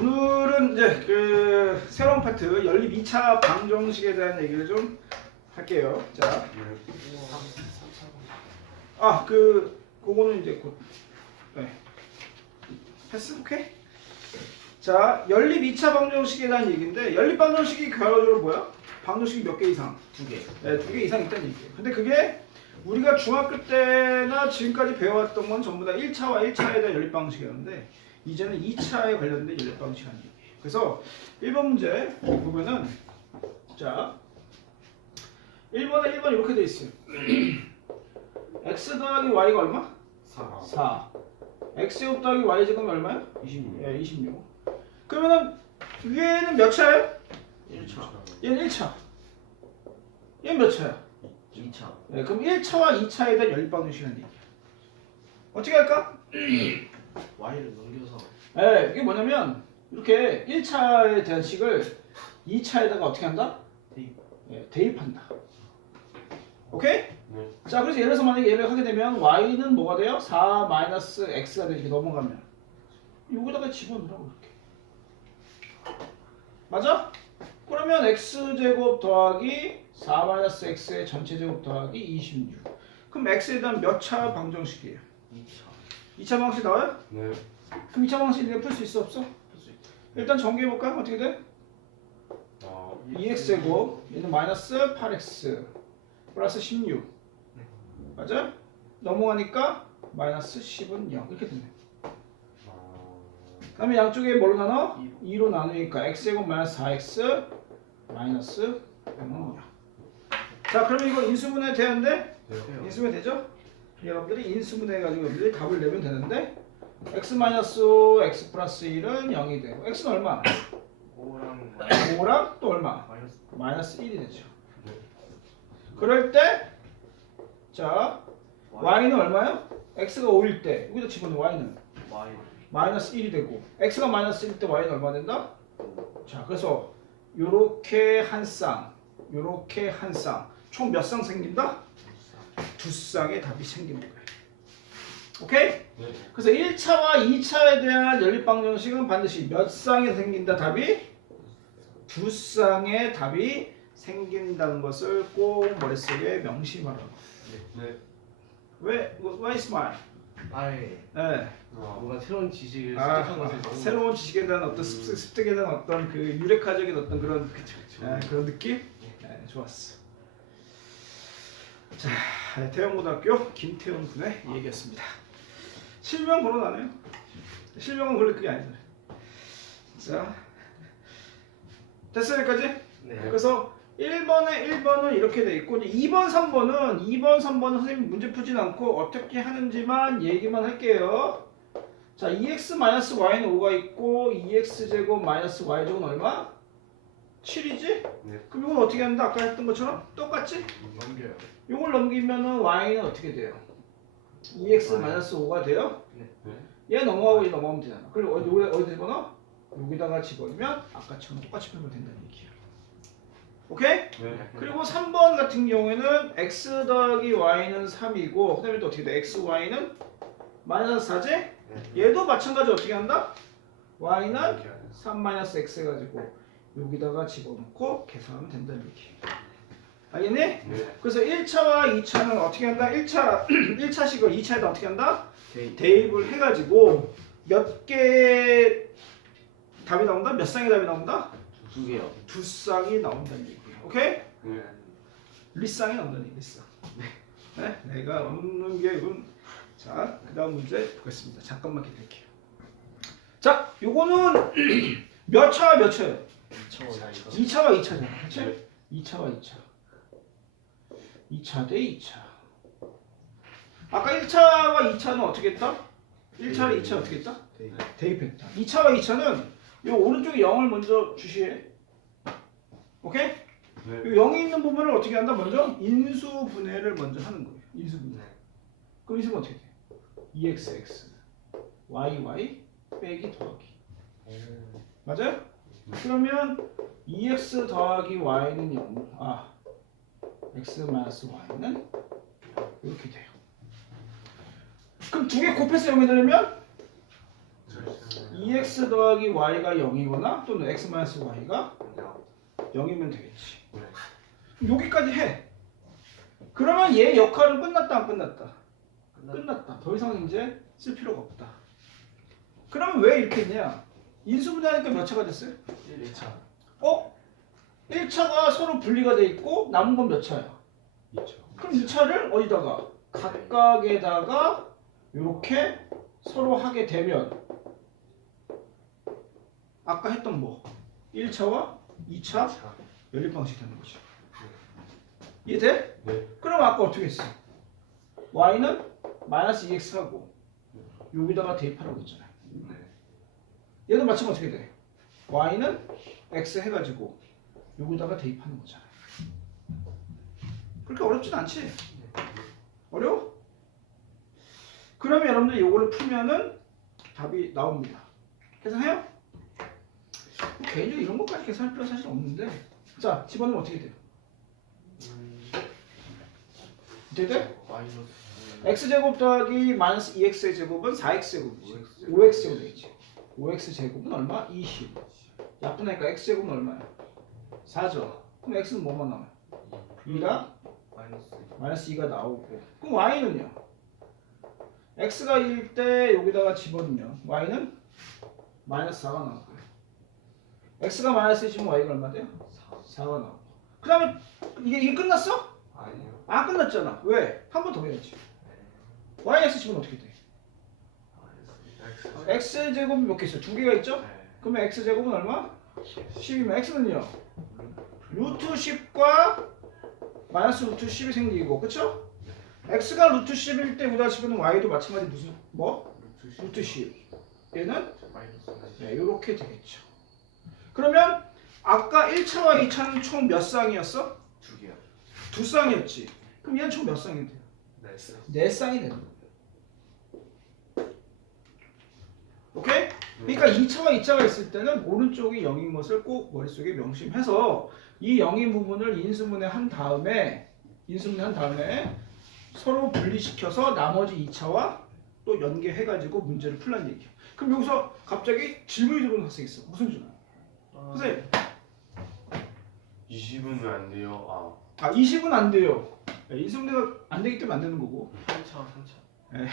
오늘은 이제 그 새로운 파트 연립 2차 방정식에 대한 얘기를 좀 할게요. 자, 아 그 그거는 이제 곧 네. 패스 오케이. 자, 연립 2차 방정식에 대한 얘기인데 연립 방정식이 결과적으로 뭐야? 방정식이 몇 개 이상? 두 개. 네, 두 개 이상 있다는 얘기예요. 근데 그게 우리가 중학교 때나 지금까지 배워왔던 건 전부 다 1차와 1차에 대한 연립 방식이었는데 이제는 2차에 관련된 연립 방식이라는 얘기예요. 그래서 1번 문제 보면은 자 1번에 1번 이렇게 돼 있어요. x 더하기 y가 얼마? 4. 4. x제곱 더하기 y제곱이 얼마야? 26. 예, 26. 그러면은 위에는 몇 차예요? 1차. 얘는 1차. 얘는 몇 차야? 2차. 네, 그럼 1차와 2차에 대한 연립방정 시간 얘기야. 어떻게 할까? Y를 넘겨서 네, 이게 뭐냐면 이렇게 1차에 대한 식을 2차에다가 어떻게 한다? 대입. 네, 대입한다. 오케이? 네. 자, 그래서 예를 들어서 만약에 얘를 하게 되면 y는 뭐가 돼요? 4 마이너스 x가 되게 넘어가면 여기다가 집어넣으라고 이렇게. 맞아? 그러면 x제곱 더하기 4 마이너스 x의 전체 제곱 더하기 26. 그럼 x에 대한 몇 차 방정식이에요? 2차. 2차 방식 나와요? 네. 그럼 2차 방식 내가 풀수 있어 없어? 풀수 있다. 일단 정리해 볼까요? 어떻게 돼? 어, 2x제곱 얘는 마이너스 8x 플러스 16 맞아? 넘어가니까 마이너스 10은 0 이렇게 되네 어, 그 다음에 양쪽에 뭘로 나눠? 이로. 2로 나누니까 x제곱 마이너스 4x 마이너스 0은 0 자, 그러면 이거 인수분해 되는데? 인수분해 되죠? 여러분들이 인수분해 가지고 여러분들이 답을 내면 되는데 x 마이너스 5, x 플러스 1은 0이 되고 x는 얼마? 5랑 5랑 또 얼마? 마이너스 마이너스 1이 되죠 네. 그럴 때 자, y는 얼마요? x가 5일 때 여기다 집어넣어 y는 Y. 마이너스 1이 되고 x가 마이너스 1일 때 y는 얼마 된다? 자, 그래서 요렇게 한 쌍, 요렇게 한 쌍, 총 몇 쌍 생긴다? 두 쌍의 답이 생기는 거예요. 오케이? 네. 그래서 1차와 2차에 대한 연립방정식은 반드시 몇 쌍이 생긴다 답이? 두 쌍의 답이 생긴다는 것을 꼭 머릿속에 명심하라고. 네. 왜? Why smile? 아예 네. 뭔가 새로운 지식을 아, 습득한 것에 너무 새로운 지식에 대한 어떤 습득, 습득에 대한 어떤 그 유레카적인 어떤 그런 네, 그런 느낌? 네, 좋았어. 자, 네, 태영고등학교 김태훈 군의 얘기였습니다. 실명 번호 나네요. 실명은 원래 그게 아니잖아요. 자, 됐어요 여기까지? 네. 그래서 1번에 1번은 이렇게 돼 있고 이제 2번, 3번은 2번, 3번은 선생님 문제 풀진 않고 어떻게 하는지만 얘기만 할게요. 자, 2x-y는 5가 있고 2x 제곱 마이너스 y제곱은 얼마? 7이지? 네. 그럼 이건 어떻게 한다? 아까 했던 것처럼 똑같지? 넘겨요. 이걸 넘기면은 y는 어떻게 돼요? 2x 마이너스 5가 돼요? 네. 얘 넘어가고 얘 넘어가면 되잖아. 그리고 어디, 어디, 어디 집어넣어? 여기다가 집어넣으면 아까처럼 똑같이 풀면 된다는 얘기야. 오케이? 네. 그리고 3번 같은 경우에는 x 더하기 y는 3이고 그다음에 또 어떻게 돼? x, y는 마이너스 4지? 네. 얘도 마찬가지 어떻게 한다? y는 이렇게 하는. 3 마이너스 x 해가지고 여기다가 집어넣고 계산하면 된다는 얘기. 알겠니? 네. 그래서 1차와 2차는 어떻게 한다? 1차 1차식을 2차에다 어떻게 한다? 대입. 대입을 해가지고 몇개 답이 나온다? 몇 쌍의 답이 나온다? 두 개요. 두 쌍이 나온다는 얘기야. 오케이? 네. 리쌍이 나온다는 얘기. 리쌍. 네? 내가 없는 게 이건 자, 그다음 문제 보겠습니다. 잠깐만 기다릴게요. 자, 요거는 몇 차와 몇 차예요? 2차와 2차잖아. 그렇지? 네. 2차와 2차. 2차 대 2차. 아까 1차와 2차는 어떻게 했다? 1차와 2차 어떻게 했다? 대입. 대입했다. 2차와 2차는 요 오른쪽에 0을 먼저 주시해. 오케이? 네. 요 0이 있는 부분을 어떻게 한다? 먼저 인수 분해를 먼저 하는 거예요. 인수 분해. 네. 그럼 인수분 어떻게 돼? 2xx yy 빼기 더하기. 맞아요? 그러면 2x 더하기 y는 0. 아, x 마이너스 y는 이렇게 돼요. 그럼 두 개 곱해서 0이 되려면 네. 2x 더하기 y가 0이거나 또는 x 마이너스 y가 0이면 되겠지. 여기까지 해. 그러면 얘 역할은 끝났다 안 끝났다? 끝났다. 더 이상 이제 쓸 필요가 없다. 그러면 왜 이렇게 했냐? 인수분해하니까 몇 차가 됐어요? 1, 2차. 어? 1차가 서로 분리가 돼 있고 남은 건 몇 차야? 2차. 그럼 2차를 어디다가 각각에다가 이렇게 서로 하게 되면 아까 했던 뭐 1차와 2차 연립 방식 되는 거죠. 이해돼? 네. 그럼 아까 어떻게 했어? y는 마이너스 2x하고 여기다가 대입하라고 했잖아요. 얘도 마찬가지 어떻게 돼? y는 x 해가지고 여기다가 대입하는 거잖아요. 그렇게 어렵진 않지? 어려워? 그러면 여러분들 이거를 풀면은 답이 나옵니다. 계산해요? 뭐 개인적으로 이런 것까지 계산할 필요 사실 없는데 자 집어넣으면 어떻게 돼요? 어떻게 돼? 마이너스. x제곱 더하기 마이너스 2x의 제곱은 4x제곱이지 5x제곱 되겠지 5x제곱은 얼마? 20 약분하니까 x제곱은 얼마야? 4죠 그럼 x는 뭐만 나와요? 2랑 마이너스. 마이너스 2가 나오고 그럼 y는요? x가 1일 때 여기다가 집어넣으면 y는 마이너스 4가 나오고요 x가 마이너스 1이면 y가 얼마 돼요? 4 가 나오고 그 다음에 이게, 이게 끝났어? 아니요. 안 끝났잖아 왜? 한 번 더 해야지 yx 집은 어떻게 돼? 마이너스. X. x제곱이 몇개 있어? 두 개가 있죠? 네. 그러면 x제곱은 얼마? 10이면 x는요? 루트 10과 마이너스 루트 10이 생기고 그쵸? x가 루트 10일 때 우리가 집어넣은 y도 마찬가지 무슨 뭐? 루트 루트 10 얘는. 네, 이렇게 되겠죠 그러면 아까 1차와 2차는 총 몇 쌍이었어? 두 개요. 두 쌍이었지 그럼 얘는 총 몇 쌍이 돼요? 네. 쌍. 네 쌍이 되는 거예요 오케이? 그러니까 2차와 2차가 있을 때는 오른쪽이 0인 것을 꼭 머릿속에 명심해서 이 0인 부분을 인수분해 한 다음에 인수분해 한 다음에 서로 분리시켜서 나머지 2차와 또 연계해가지고 문제를 풀란 얘기야. 그럼 여기서 갑자기 질문이 들어오는 학생이 있어. 무슨 질문? 선생님, 20은 왜 안 돼요? 아, 아 20은 안 돼요. 네, 인수분해가 안 되기 때문에 안 되는 거고. 3차, 3차.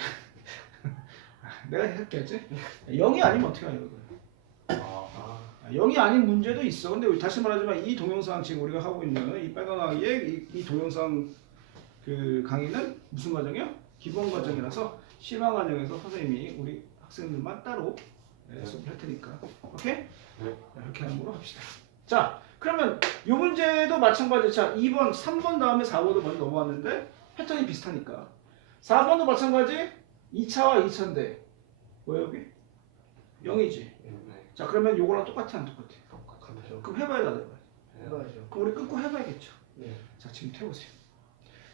내가 했지? 0이 아니면 어떻게 하냐고. 아, 아. 0이 아닌 문제도 있어. 근데 다시 말하지만 이 동영상 지금 우리가 하고 있는 이 빨간 강의의 이, 이 동영상 그 강의는 무슨 과정이야? 기본 과정이라서 실망 과정에서 선생님이 우리 학생들만 따로 네, 수업을 할 테니까. 오케이? 네. 자, 이렇게 하는 걸로 합시다. 자, 그러면 이 문제도 마찬가지. 자, 2번, 3번 다음에 4번도 먼저 넘어왔는데 패턴이 비슷하니까. 4번도 마찬가지. 2차와 2차인데 왜 여기? 0이지. 네. 자, 그러면 요거랑 똑같아 안 똑같아? 똑같죠. 그럼 해봐야 돼. 해봐야 돼. 해봐야죠. 그럼 우리 끊고 해봐야겠죠. 네. 자, 지금 태우세요.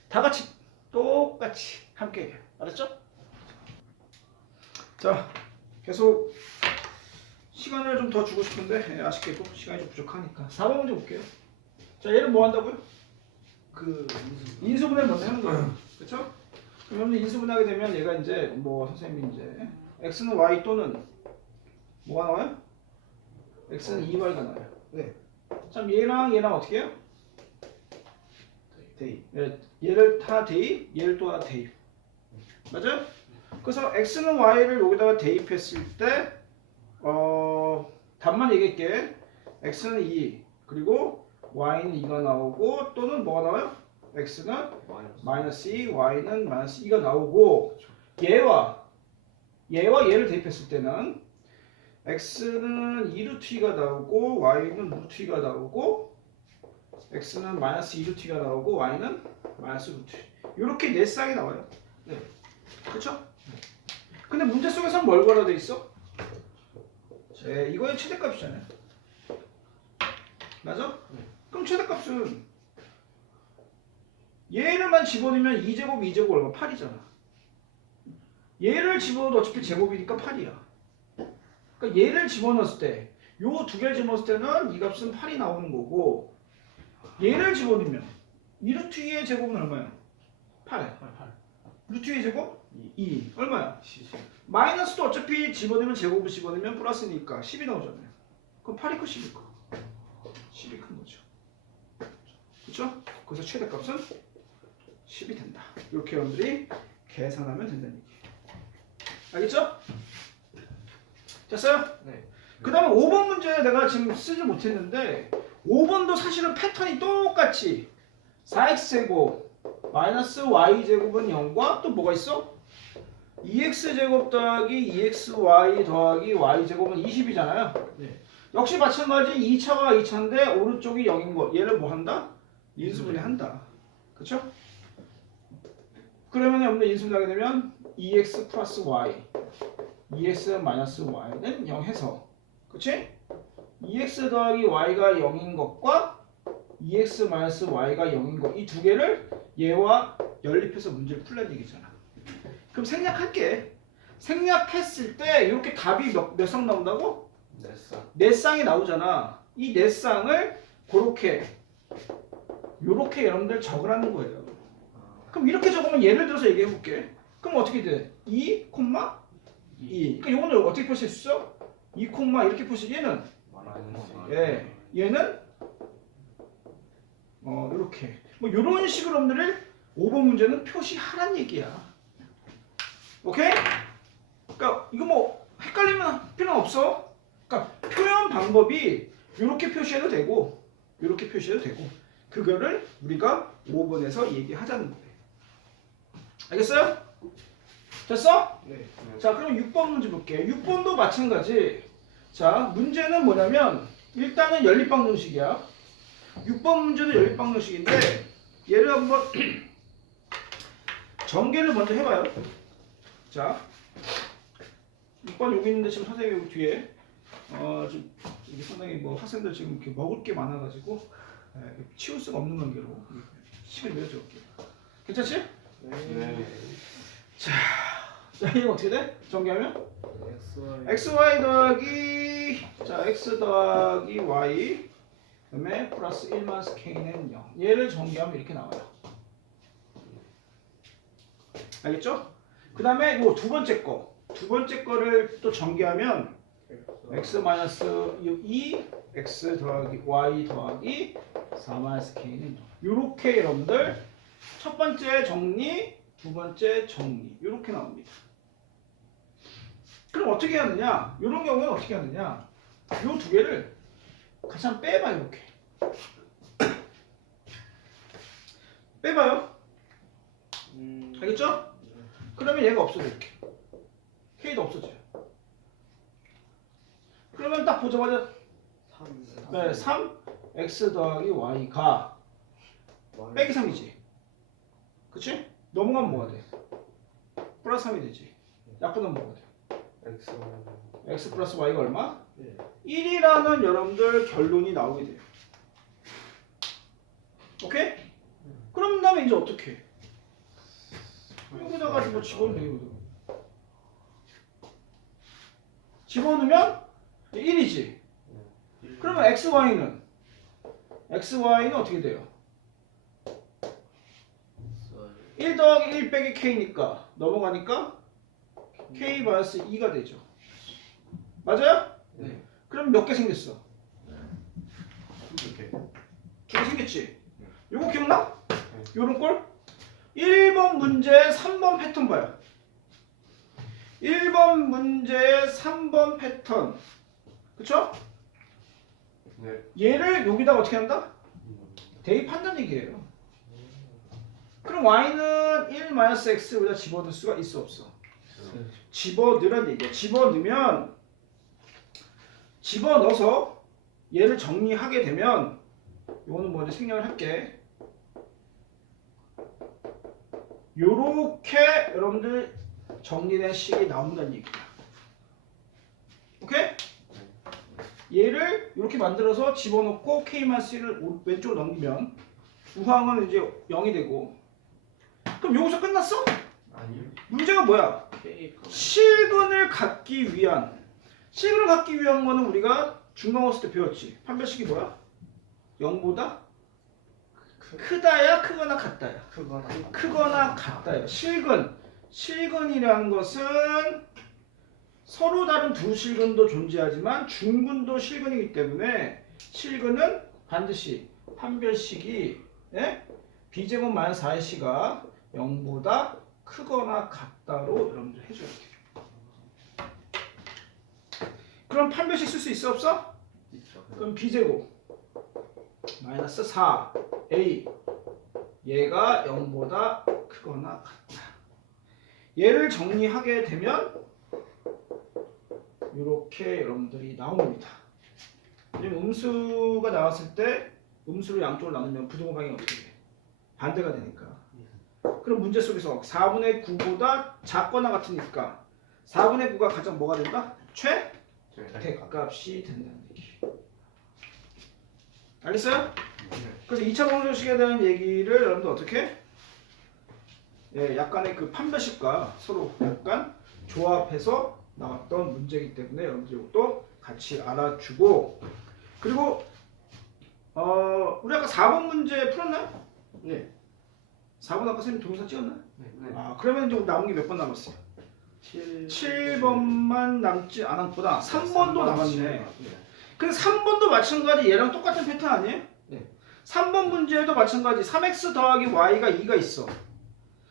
다 같이 똑같이 함께 해요. 알았죠? 자, 계속 시간을 좀 더 주고 싶은데 예, 아쉽게도 시간이 좀 부족하니까 4번 문제 볼게요. 자, 얘는 뭐 한다고요? 그 인수분해 먼저 하는 거예요. 그렇죠? 그러면 인수분해하게 되면 얘가 이제 뭐 선생님이 이제 x는 y 또는 뭐가 나와요? x는 2y가 나와요. 네. 자, 얘랑 얘랑 어떻게 해요? 데이. 예, 얘를 다 대입, 얘를 또 하나 대입. 맞아요? 그래서 x는 y를 여기다가 대입했을 때 어, 답만 얘기할게. x는 2, 그리고 y는 2가 나오고 또는 뭐가 나와요? x는. 마이너스 2, y는 마이너스 2가 나오고 얘와 얘와 얘를 대입했을 때는 x는 2루트 2가 나오고 y는 루트 2가 나오고 x는 마이너스 2루트 2가 나오고 y는 마이너스 루트 2 이렇게 네 쌍이 나와요. 네. 그렇죠? 근데 문제 속에서는 뭘 걸어 돼 있어? 네, 이거의 최대값이잖아요. 맞아? 그럼 최대값은 얘를만 집어넣으면 2제곱 2제곱 얼마? 8이잖아. 얘를 집어넣어도 어차피 제곱이니까 8이야. 그러니까 얘를 집어넣었을 때, 요 두 개를 집어넣었을 때는 이 값은 8이 나오는 거고, 얘를 집어넣으면 2루트 2의 제곱은 얼마야? 8. 8, 8. 루트 2 제곱 2 얼마야? 시시. 마이너스도 어차피 집어넣으면 제곱을 집어넣으면 플러스니까 10이 나오잖아요. 그럼 8이 커 10이 커. 10이 큰 거죠. 그렇죠? 그래서 최대값은 10이 된다. 이렇게 여러분들이 계산하면 된다는 얘기. 알겠죠? 됐어요? 네. 그 다음에 5번 문제 내가 지금 쓰지 못했는데 5번도 사실은 패턴이 똑같이 4x제곱 마이너스 y제곱은 0과 또 뭐가 있어? 2x제곱 더하기 2xy 더하기 y제곱은 20이잖아요 네. 역시 마찬가지 2차가 2차인데 오른쪽이 0인 거 얘를 뭐 한다? 인수분해 한다 그쵸? 그러면 여러분들 인수분해하게 되면 2x 플러스 y 2x 마이너스 y는 0 해서 그치? 2x 더하기 y가 0인 것과 2x 마이너스 y가 0인 것 이 두 개를 얘와 연립해서 문제를 풀란 얘기잖아 그럼 생략할게 생략했을 때 이렇게 답이 몇쌍 나온다고? 냈어. 네 쌍이 나오잖아. 이 네 쌍을 그렇게 요렇게 여러분들 적으라는 거예요. 아, 그럼 이렇게 적으면 예를 들어서 얘기해 볼게. 그럼 어떻게 돼? 2, 콤마 2. 그러니까 요거는 어떻게 표시할 수 있어? 2, 콤마 이렇게 표시. 얘는. 예. 얘는 어 이렇게 뭐 요런 식으로 여러분들을 5번 문제는 표시하란 얘기야. 오케이? 그러니까 이거 뭐 헷갈리면 필요는 없어. 그러니까 표현 방법이 이렇게 표시해도 되고 이렇게 표시해도 되고 그거를 우리가 5번에서 얘기하자는 거예요. 알겠어요? 됐어? 네. 자, 그럼 6번 문제 볼게요. 6번도 마찬가지. 자, 문제는 뭐냐면 일단은 연립방정식이야. 6번 문제도 연립방정식인데 얘를 한번 전개를 먼저 해봐요. 자, 6번 여기 있는데 지금 선생님 여기 뒤에 어, 좀 이게 상당히 뭐 학생들 지금 이렇게 먹을 게 많아가지고 예, 치울 수가 없는 관계로 내려줘 볼게요. 괜찮지? 네. 자, 이거 어떻게 돼? 전개하면? XY. xy 더하기 자 x 더하기 y 그다음에 플러스 1 마이너스 k는 0 얘를 전개하면 이렇게 나와요 알겠죠? 그 다음에 요 두 번째 거 두 번째 거를 또 전개하면 x 마이너스 2 x 더하기 y 더하기 4 마이너스 k는 0 요렇게 여러분들 첫 번째 정리 두 번째 정리 요렇게 나옵니다 그럼 어떻게 하느냐? 이런 경우에는 어떻게 하느냐? 이 두 개를 같이 한번 빼봐 이렇게. 빼봐요. 음. 알겠죠? 그러면 얘가 없어져 이렇게. K도 없어져요. 그러면 딱 보자마자 3. 네, 3 x 더하기 y가 빼기 3이지. 그치? 넘어가면 뭐가 돼? 플러스 3이 되지. 약분하면 뭐가 돼? X. x 플러스 y가 얼마? 네. 1이라는 여러분들 결론이 나오게 돼요. 오케이? 그럼 다음에 이제 어떻게? 해? 여기다가 뭐 집어넣으면 되거든. 집어넣으면 1이지. 그러면 xy는 xy는 어떻게 돼요? 1 더하기 1 빼기 k니까 넘어가니까 k 마이너스 2가 되죠. 맞아요? 네. 그럼 몇 개 생겼어? 이렇게. 개 생겼지? 요거 기억나? 요런 꼴? 1번 문제 3번 패턴 봐요. 1번 문제 3번 패턴. 그쵸? 네. 얘를 여기다가 어떻게 한다? 대입한다는 얘기예요. 그럼 y는 1-x 여기다 집어넣을 수가 있어 없어? 집어넣으란 얘기야. 집어넣으면 집어넣어서 얘를 정리하게 되면 이거는 먼저 생략을 할게. 요렇게 여러분들 정리된 식이 나온다는 얘기야. 오케이? 얘를 이렇게 만들어서 집어넣고 K-를 왼쪽으로 넘기면 우항은 이제 0이 되고 그럼 여기서 끝났어? 아니요. 문제가 뭐야? 실근을 갖기 위한 실근을 갖기 위한 거는 우리가 중간고사 때 배웠지. 판별식이 뭐야? 0보다 크다야 크거나 같다야. 크거나 크거나 같다야. 실근 실근이라는 것은 서로 다른 두 실근도 존재하지만 중근도 실근이기 때문에 실근은 반드시 판별식이 예? b제곱 마이너스 4의 c가 0보다 크거나 같다로 여러분들 해줘야 돼요. 그럼 판별식 쓸 수 있어 없어? 있죠. 그럼 b제곱 마이너스 4a 얘가 0보다 크거나 같다. 얘를 정리하게 되면 이렇게 여러분들이 나옵니다. 왜냐면 음수가 나왔을 때 음수를 양쪽으로 나누면 부등호 방향이 어떻게 돼? 반대가 되니까. 그럼 문제 속에서 4분의 9보다 작거나 같으니까 4분의 9가 가장 뭐가 된다? 최? 대값이 된다는 얘기. 알겠어요? 그래서 2차 방정식에 대한 얘기를 여러분들 어떻게? 예, 약간의 그 판별식과 서로 약간 조합해서 나왔던 문제이기 때문에 여러분들 이것도 같이 알아주고 그리고 어 우리 아까 4번 문제 풀었나요? 네. 4번 아까 선생님 동영상 찍었나? 네. 아 그러면 이제 남은 게 몇 번 남았어요? 7 7번만 남지 않았보다 3번도 남았네. 네. 근데 3번도 마찬가지 얘랑 똑같은 패턴 아니에요? 네. 3번 문제도 마찬가지 3x 더하기 y가 2가 있어.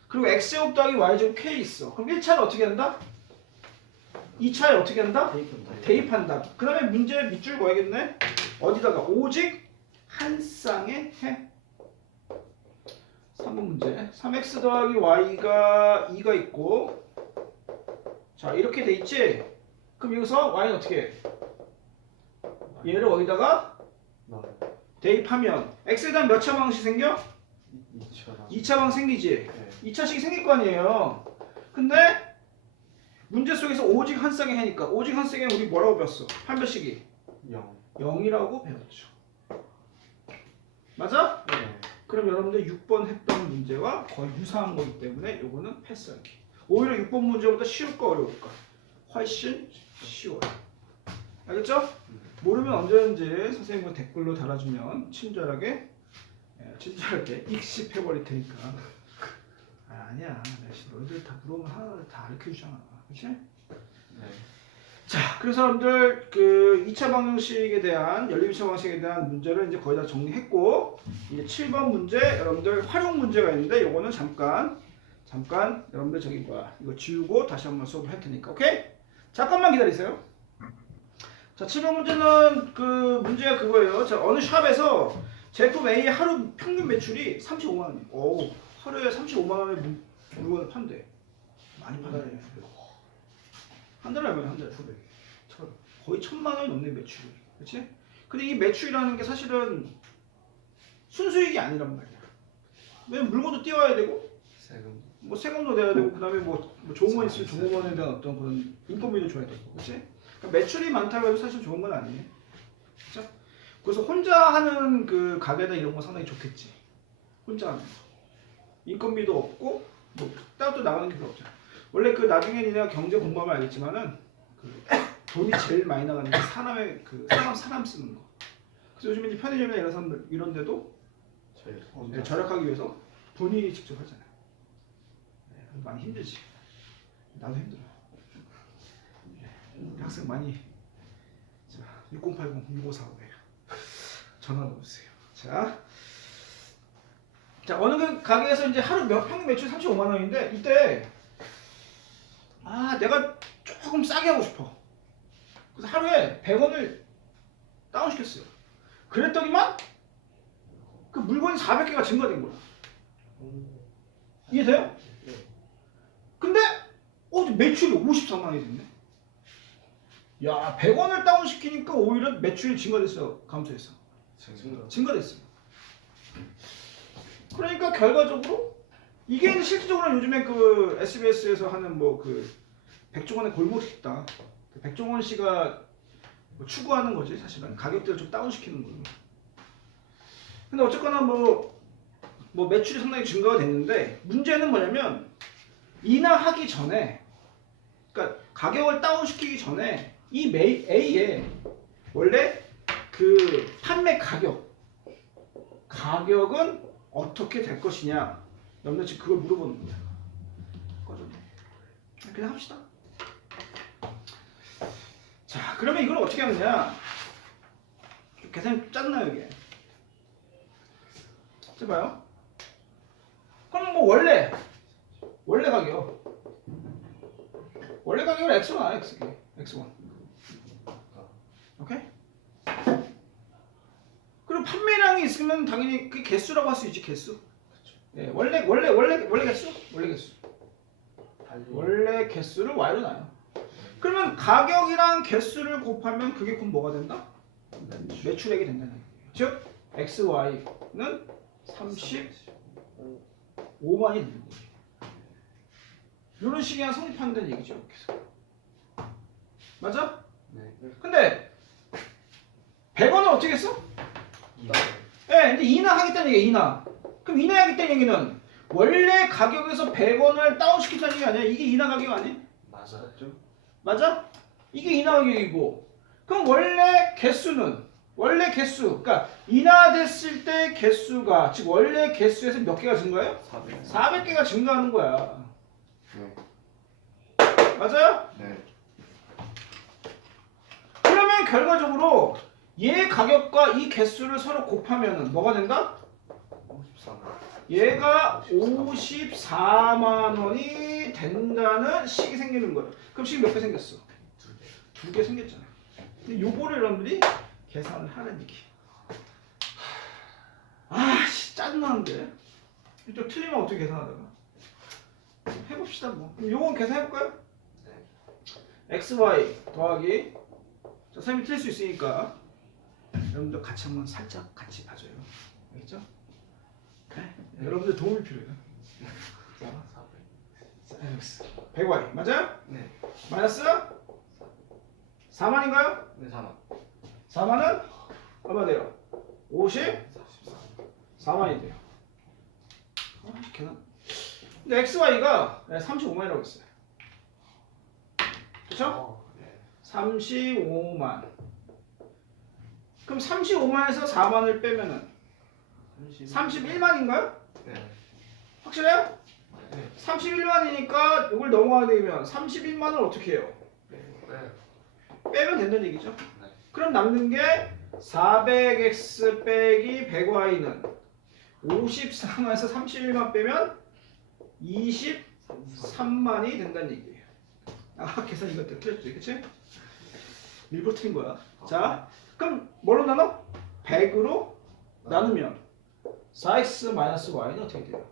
그리고 x제곱 더하기 y제곱 k 있어. 그럼 1차를 어떻게 한다? 2차에 어떻게 한다? 대입한다. 대입한다. 그 다음에 문제 밑줄 그어야겠네. 어디다가 오직 한 쌍에 해. 3번 문제. 3x 더하기 y가 2가 있고 자 이렇게 돼 있지? 그럼 여기서 y는 어떻게 해? 얘를 어디다가 나 대입하면 x에 대한 몇 차 방식 생겨? 2차랑 2차 방 생기지? 네. 2차식이 생길 거 아니에요. 근데 문제 속에서 오직 한 쌍의 해니까 오직 한 쌍에 우리 뭐라고 배웠어? 판별식이 0. 0이라고 배웠죠. 맞아? 네. 그럼 여러분들 6번 했던 문제와 거의 유사한 거기 때문에 요거는 패스하기. 오히려 6번 문제보다 쉬울까 어려울까? 훨씬 쉬워요. 알겠죠? 모르면 언제든지 선생님과 댓글로 달아주면 친절하게 예, 친절하게 익십해버릴 테니까. 아, 아니야. 내가 너희들 다 물어보면 하나를 다 가르쳐주잖아. 그렇지? 네. 자, 그래서 여러분들 그 2차 방정식에 대한 연립 2차 방정식에 대한 문제를 이제 거의 다 정리했고 이제 7번 문제 여러분들 활용 문제가 있는데 요거는 잠깐 잠깐 여러분들 저기 뭐야 이거 지우고 다시 한번 수업을 할 테니까 오케이? 잠깐만 기다리세요. 자, 7번 문제는 그 문제가 그거예요. 자, 어느 샵에서 제품 A 하루 평균 매출이 35만 원이에요. 오, 하루에 35만 원의 물- 물건을 판대. 많이 판대. 한 달에 얼마야? 한 달에 두 배. 천. 거의 천만 원이 넘는 매출이. 그렇지? 근데 이 매출이라는 게 사실은 순수익이 아니란 말이야. 왜냐면 물건도 띄워야 되고 세금 뭐 세금도 내야 되고 그다음에 뭐, 뭐 좋은 거 있으면 좋은 거에 대한 어떤 그런 인건비도 줘야 되고 그렇지? 그러니까 매출이 많다고 해도 사실 좋은 건 아니에요. 그렇죠? 그래서 혼자 하는 그 가게나 이런 건 상당히 좋겠지. 혼자 하면 인건비도 없고 뭐 따로 또 나가는 게 별로 없잖아. 원래 그 나중에 니네가 경제 공부하면 알겠지만은 그 돈이 제일 많이 나가는 게 사람의 그 사람 사람 쓰는 거. 그래서 요즘 이제 편의점이나 이런 사람들 이런 데도 네, 절약하기 위해서 본인이 직접 하잖아요. 네, 많이 힘들지. 나도 힘들어. 네, 학생 많이 자 6080 6545예요. 전화 넣으세요. 자, 자 어느 그 가게에서 이제 하루 몇 평균 매출 35만 원인데 이때 아 내가 조금 싸게 하고 싶어. 그래서 하루에 100원을 다운 시켰어요. 그랬더니만 그 물건이 400개가 증가된 거야. 이해돼요? 네. 근데 어 매출이 54만 원이 됐네. 야 100원을 다운시키니까 오히려 매출이 증가됐어 감소했어. 증가. 증가됐어. 그러니까 결과적으로 이게 실질적으로 요즘에 그 SBS에서 하는 뭐 그 백종원의 골목 식당 그 백종원 씨가 뭐 추구하는 거지 사실은. 가격대를 좀 다운시키는 거예요. 근데 어쨌거나 뭐, 뭐 매출이 상당히 증가가 됐는데 문제는 뭐냐면 인하하기 전에 그러니까 가격을 다운시키기 전에 이 A에 원래 그 판매 가격 가격은 어떻게 될 것이냐. 지금 그걸 물어보는 거야 그냥 합시다. 자, 그러면 이걸 어떻게 하느냐? 계산이 좀 짰나요, 이게? 자, 봐요. 그럼 뭐 원래 원래 가격 원래 가격은 x1 아 x x1 오케이? 그리고 판매량이 있으면 당연히 그 개수라고 할 수 있지 개수. 예, 원래 원래 원래 원래 개수 원래 개수. 원래 개수를 y로 나요. 그러면 가격이랑 개수를 곱하면 그게 곧 뭐가 된다? 매출액이 된다는 얘기예요. 즉 xy는 35만이 되는 거예요. 이런 식이 한 성립한다는 얘기죠. 해서. 맞아? 네. 근데 100원은 어떻게 했어? 이나 예, 근데 인하 하겠다는 얘기야, 인하. 그럼 인하하겠다는 얘기는 원래 가격에서 100원을 다운시켰다는 얘기 아니야? 이게 인하 가격 아니야? 맞아. 맞아? 이게 인하 가격이고 그럼 원래 개수는 원래 개수 그러니까 인하됐을 때 개수가 즉 원래 개수에서 몇 개가 증가해요? 400. 400개가 증가하는 거야 네. 맞아요? 네. 그러면 결과적으로 얘 가격과 이 개수를 서로 곱하면 뭐가 된다? 53. 얘가 54만 원이 된다는 식이 생기는 거예요 그럼 식이 몇 개 생겼어? 두 개. 생겼잖아요. 근데 요거를 여러분들이 계산을 하는 얘기. 아, 씨, 짜증나는데. 또 틀리면 어떻게 계산하다가? 해봅시다 뭐. 그럼 요건 계산해볼까요? 네. xy 더하기 자, 선생님이 틀릴 수 있으니까 여러분들 같이 한번 살짝 같이 봐줘요. 알겠죠? 네? 여러분들 도움이 필요해요. 자, 400. 자, x 100y 맞아요? 네. 마이너스 4만인가요? 네, 4만. 4만은 얼마 돼요? 50? 44. 4만이 돼요. 아, 계산. 근데 XY가 35만이라고 했어요. 그쵸? 어, 네. 35만. 그럼 35만에서 4만을 빼면은 31만인가요? 네. 확실해요? 네. 31만이니까 이걸 넘어가게 되면 31만을 어떻게 해요? 네. 네. 빼면 된다는 얘기죠. 네. 그럼 남는 게 400x 빼기 100y는 54만에서 31만 빼면 23만이 된다는 얘기예요. 아 계산 이거 때 틀렸지, 그치? 일부러 틀린 거야. 자, 그럼 뭘로 나눠? 100으로 나누면 4x 마이너스 y는 어떻게 돼요?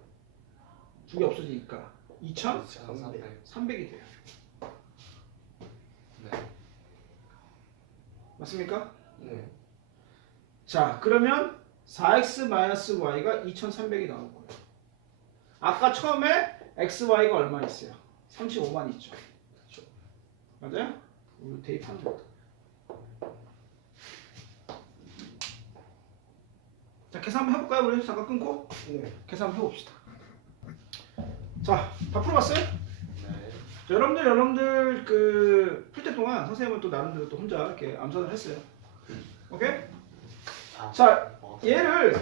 두 개 없어지니까 2300이 300. 돼요. 네. 맞습니까? 네. 자, 그러면 4x 마이너스 y가 2300이 나올 거예요. 아까 처음에 xy가 얼마 있어요? 35만 있죠. 그렇죠. 맞아요? 우리 대입하는 거. 자, 계산 한번 해볼까요? 우리 잠깐 끊고 네. 계산 한번 해봅시다. 자, 다 풀어봤어요? 네. 자, 여러분들 여러분들 그 풀 때 동안 선생님은 또 나름대로 또 혼자 이렇게 암산을 했어요. 오케이? 아. 자, 어. 얘를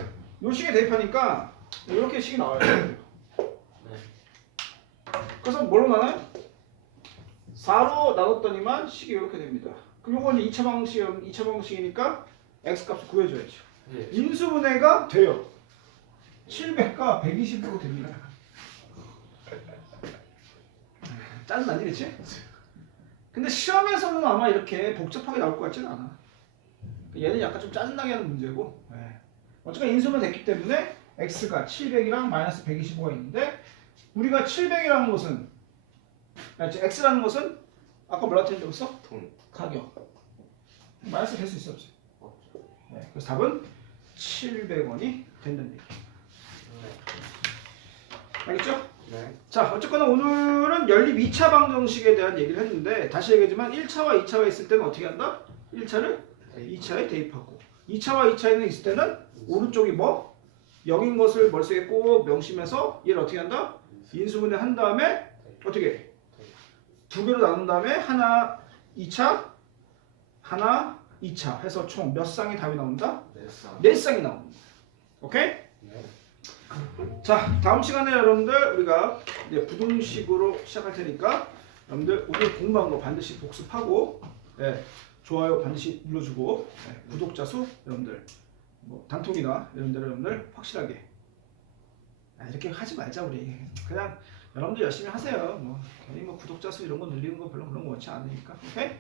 요 식에 대입하니까 이렇게 식이 나와요. 네. 그래서 뭘로 나눠요? 4로 나눴더니만 식이 이렇게 됩니다. 그럼 요건 이제 2차 방식, 2차 방식이니까 x 값을 구해줘야죠. 네. 인수분해가 돼요. 700과 120으로 됩니다. 짜증 나지, 그치? 근데 시험에서는 아마 이렇게 복잡하게 나올 것 같지는 않아. 얘는 약간 좀 짜증나게 하는 문제고. 네. 어쨌든 인수분 됐기 때문에 x가 700이랑 마이너스 125가 있는데 우리가 700이라는 것은 x라는 것은 아까 뭐라 했는지 적었어? 돈. 가격. 마이너스 될 수 있어 없어? 네, 그래서 답은 700원이 된다는 얘기. 네. 알겠죠? 네. 자, 어쨌거나 오늘은 연립 2차 방정식에 대한 얘기를 했는데 다시 얘기하지만 1차와 2차가 있을 때는 어떻게 한다? 1차를 2차에 대입하고 2차와 2차에는 있을 때는 오른쪽이 뭐? 0인 것을 머릿속에 꼭 명심해서 얘를 어떻게 한다? 인수분해 한 다음에 어떻게? 두 개로 나눈 다음에 하나 2차 하나 2차 해서 총 몇 쌍의 답이 나온다? 네. 쌍. 네 쌍이 나옵니다. 오케이? 네. 자, 다음 시간에 여러분들 우리가 이제 부등식으로 시작할 테니까 여러분들 오늘 공부한 거 반드시 복습하고 예, 좋아요 반드시 눌러주고 예, 구독자 수 여러분들 뭐 단톡이나 이런 데를 여러분들 확실하게 아, 이렇게 하지 말자 우리 그냥 여러분들 열심히 하세요 뭐 괜히 뭐 구독자 수 이런 거 늘리는 거 별로 그런 거 원치 않으니까 오케이?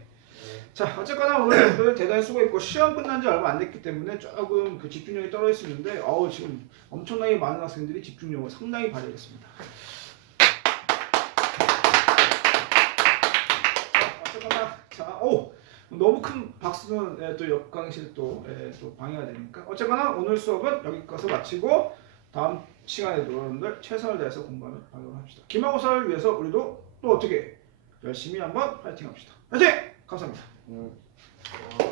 네. 자 어쨌거나 오늘 대단히 수고했고 시험 끝난 지 얼마 안 됐기 때문에 조금 그 집중력이 떨어져 있는데 어우 지금 엄청나게 많은 학생들이 집중력을 상당히 발휘했습니다 자 어쨌거나 자오 너무 큰 박수는 예, 또 옆강의실 또, 예, 또 방해가 되니까 어쨌거나 오늘 수업은 여기까지 마치고 다음 시간에도 여러분들 최선을 다해서 공부하는 방향을 합시다 기말고사를 위해서 우리도 또 어떻게 열심히 한번 파이팅 합시다 파이팅! 감사합니다 음. 어.